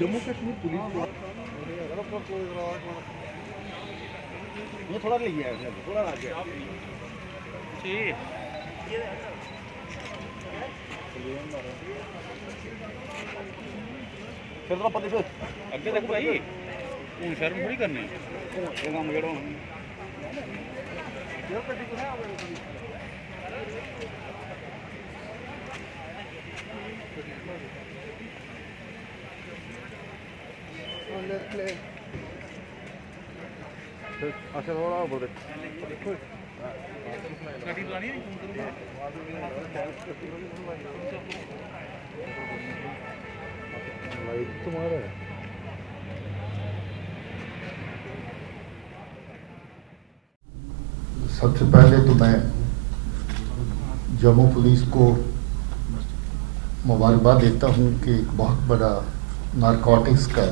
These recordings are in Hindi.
जम्मू कश्मीर पुलिस ये थोड़ा ले गया है, थोड़ा आ गया फिर तो पता फिर अगे देखो भाई हूँ शर्म थोड़ी करनी काम जेड़ा अच्छा थोड़ा बोल तुम्हारा है। सबसे पहले तो मैं जम्मू पुलिस को मुबारकबाद देता हूं कि एक बहुत बड़ा नारकोटिक्स का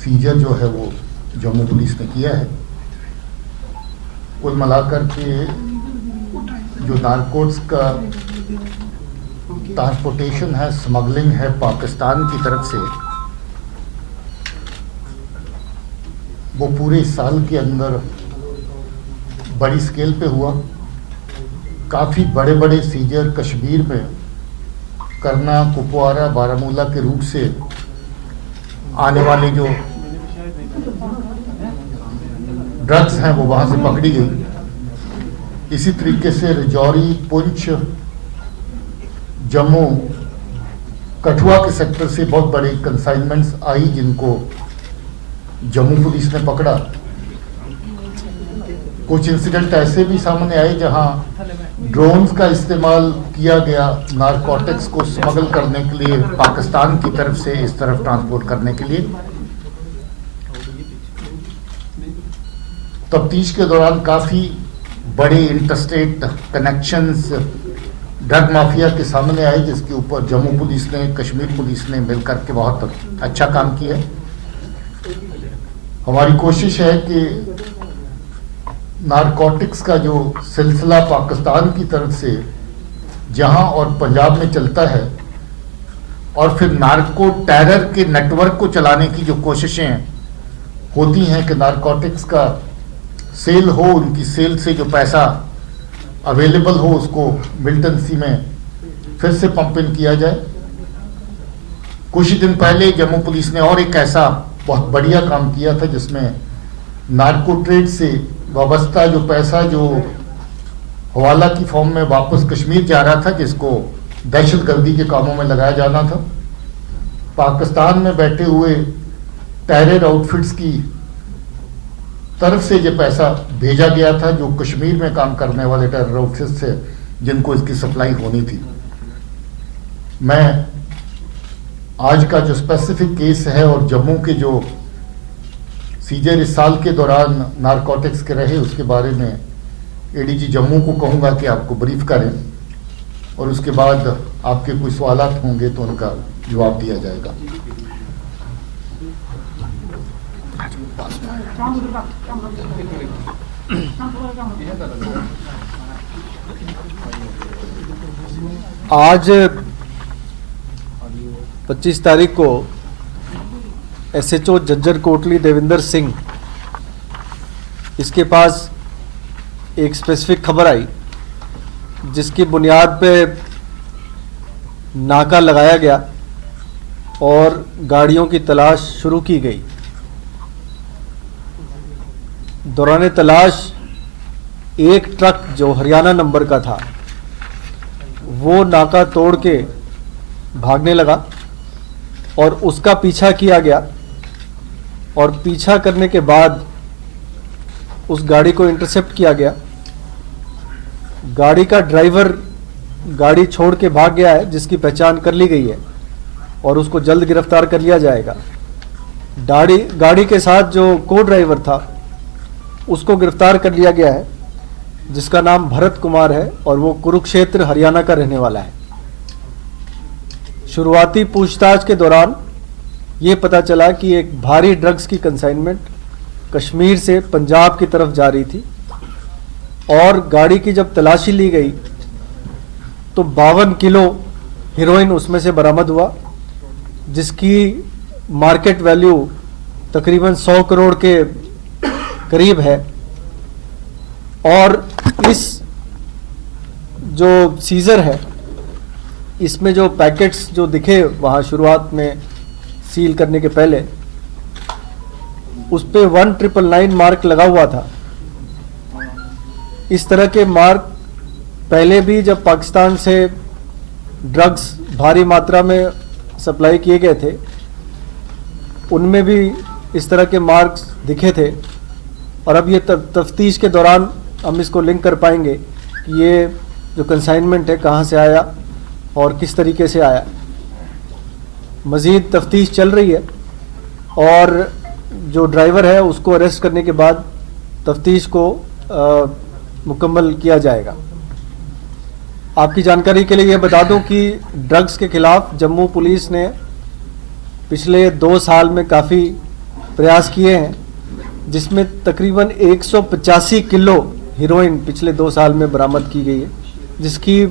सीजर जो है वो जम्मू पुलिस ने किया है। कुल मिलाकर के जो नारकोटिक्स का ट्रांसपोर्टेशन है, स्मगलिंग है पाकिस्तान की तरफ से, वो पूरे साल के अंदर बड़ी स्केल पे हुआ। काफ़ी बड़े बड़े सीजर कश्मीर में करना, कुपवारा, बारामूला के रूट से आने वाले जो ड्रग्स हैं वो वहाँ से पकड़ी गई। इसी तरीके से राजौरी, पुंछ, जम्मू, कठुआ के सेक्टर से बहुत बड़े कंसाइनमेंट्स आई जिनको जम्मू पुलिस ने पकड़ा। कुछ इंसिडेंट ऐसे भी सामने आए जहां ड्रोन्स का इस्तेमाल किया गया नारकोटिक्स को स्मगल करने के लिए, पाकिस्तान की तरफ से इस तरफ ट्रांसपोर्ट करने के लिए। तफ्तीश के दौरान काफ़ी बड़े इंटरस्टेट कनेक्शंस ड्रग माफिया के सामने आए, जिसके ऊपर जम्मू पुलिस ने, कश्मीर पुलिस ने मिलकर के बहुत अच्छा काम किया। हमारी कोशिश है कि नारकोटिक्स का जो सिलसिला पाकिस्तान की तरफ से जहां और पंजाब में चलता है, और फिर नार्को टेरर के नेटवर्क को चलाने की जो कोशिशें होती हैं कि नारकोटिक्स का सेल हो, उनकी सेल से जो पैसा अवेलेबल हो उसको मिलिटेंसी में फिर से पंप इन किया जाए। कुछ ही दिन पहले जम्मू पुलिस ने और एक ऐसा बहुत बढ़िया काम किया था जिसमें नार्को ट्रेड से वाबस्ता जो पैसा जो हवाला की फॉर्म में वापस कश्मीर जा रहा था, जिसको दहशतगर्दी के कामों में लगाया जाना था, पाकिस्तान में बैठे हुए टेरर आउटफिट्स की तरफ से ये पैसा भेजा गया था, जो कश्मीर में काम करने वाले टेरर आउटफिट्स थे जिनको इसकी सप्लाई होनी थी। मैं आज का जो स्पेसिफिक केस है और जम्मू के जो सीजर इस साल के दौरान नारकोटिक्स के रहे उसके बारे में एडीजी जम्मू को कहूँगा कि आपको ब्रीफ करें, और उसके बाद आपके कोई सवालात होंगे तो उनका जवाब दिया जाएगा। आज 25 तारीख को एसएचओ झज्जर कोटली देविंदर सिंह, इसके पास एक स्पेसिफिक खबर आई जिसकी बुनियाद पे नाका लगाया गया और गाड़ियों की तलाश शुरू की गई। दौरान तलाश एक ट्रक जो हरियाणा नंबर का था वो नाका तोड़ के भागने लगा और उसका पीछा किया गया, और पीछा करने के बाद उस गाड़ी को इंटरसेप्ट किया गया। गाड़ी का ड्राइवर गाड़ी छोड़ के भाग गया है, जिसकी पहचान कर ली गई है और उसको जल्द गिरफ्तार कर लिया जाएगा। गाड़ी के साथ जो को ड्राइवर था उसको गिरफ्तार कर लिया गया है, जिसका नाम भरत कुमार है और वो कुरुक्षेत्र हरियाणा का रहने वाला है। शुरुआती पूछताछ के दौरान ये पता चला कि एक भारी ड्रग्स की कंसाइनमेंट कश्मीर से पंजाब की तरफ जा रही थी, और गाड़ी की जब तलाशी ली गई तो 52 किलो हीरोइन उसमें से बरामद हुआ, जिसकी मार्केट वैल्यू तकरीबन 100 करोड़ के करीब है। और इस जो सीजर है, इसमें जो पैकेट्स जो दिखे वहाँ शुरुआत में सील करने के पहले, उस पे 1999 मार्क लगा हुआ था। इस तरह के मार्क पहले भी जब पाकिस्तान से ड्रग्स भारी मात्रा में सप्लाई किए गए थे, उनमें भी इस तरह के मार्क्स दिखे थे। और अब ये तफ्तीश के दौरान हम इसको लिंक कर पाएंगे कि ये जो कंसाइनमेंट है कहाँ से आया और किस तरीके से आया। मज़ीद तफ्तीश चल रही है और जो ड्राइवर है उसको अरेस्ट करने के बाद तफ्तीश को मुकम्मल किया जाएगा। आपकी जानकारी के लिए यह बता दूं कि ड्रग्स के खिलाफ जम्मू पुलिस ने पिछले 2 साल में काफ़ी प्रयास किए हैं, जिसमें तकरीबन 185 किलो हीरोइन पिछले 2 साल में बरामद की गई है, जिसकी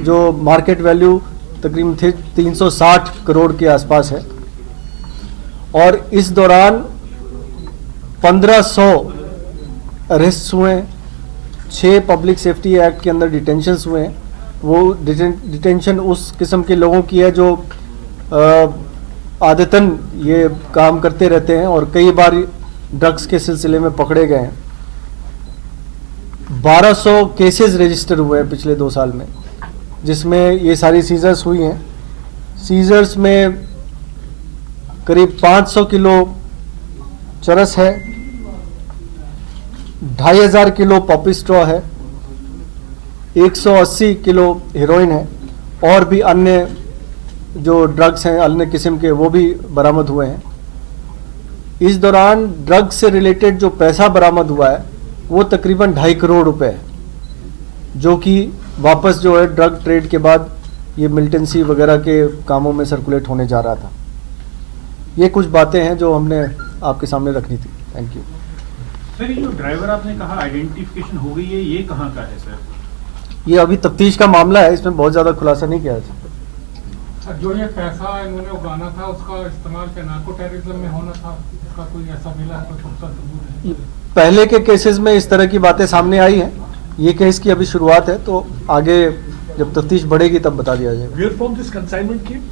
जो मार्केट वैल्यू तकरीबन 360 करोड़ के आसपास है। और इस दौरान 1500 अरेस्ट हुए, 6 पब्लिक सेफ्टी एक्ट के अंदर डिटेंशंस हुए हैं। वो डिटेंशन उस किस्म के लोगों की है जो आदतन ये काम करते रहते हैं और कई बार ड्रग्स के सिलसिले में पकड़े गए हैं। 1200 केसेस रजिस्टर हुए हैं पिछले 2 साल में, जिसमें ये सारी सीजर्स हुई हैं। सीजर्स में करीब 500 किलो चरस है, 2500 किलो पॉपी स्ट्रॉ है, 180 किलो हीरोइन है और भी अन्य जो ड्रग्स हैं अन्य किस्म के वो भी बरामद हुए हैं। इस दौरान ड्रग्स से रिलेटेड जो पैसा बरामद हुआ है वो तकरीबन 2.5 करोड़ रुपए है, जो कि वापस जो है ड्रग ट्रेड के बाद ये मिलिटेंसी वगैरह के कामों में सर्कुलेट होने जा रहा था। ये कुछ बातें हैं जो हमने आपके सामने रखनी थी। Thank you. सर, ये जो ड्राइवर आपने कहा आइडेंटिफिकेशन हो गई है, ये कहाँ का है सर? ये अभी तफ्तीश का मामला है, इसमें बहुत ज़्यादा खुलासा नहीं किया जा सकता। जो ये पैसा इन्होंने उगाना था उसका इस्तेमाल क्या नार्को टेररिज्म में होना था? इसका कोई ऐसा मिला है, कोई पुख्ता सबूत है? पहले के केसेस में इस तरह की बातें सामने आई हैं। ये केस की अभी शुरुआत है, तो आगे जब तफ्तीश बढ़ेगी तब बता दिया जाएगा। Where from this consignment came?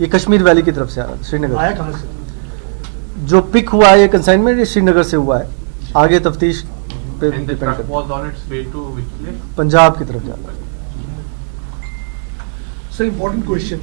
ये कश्मीर वैली की तरफ से आया, श्रीनगर। आया कहाँ से? जो पिक हुआ है ये कंसाइनमेंट, ये श्रीनगर से हुआ है। आगे तफ्तीश पे And the डिपेंड truck करता was on its way to which place? है। पंजाब की तरफ जा रहा है। Sir, important question.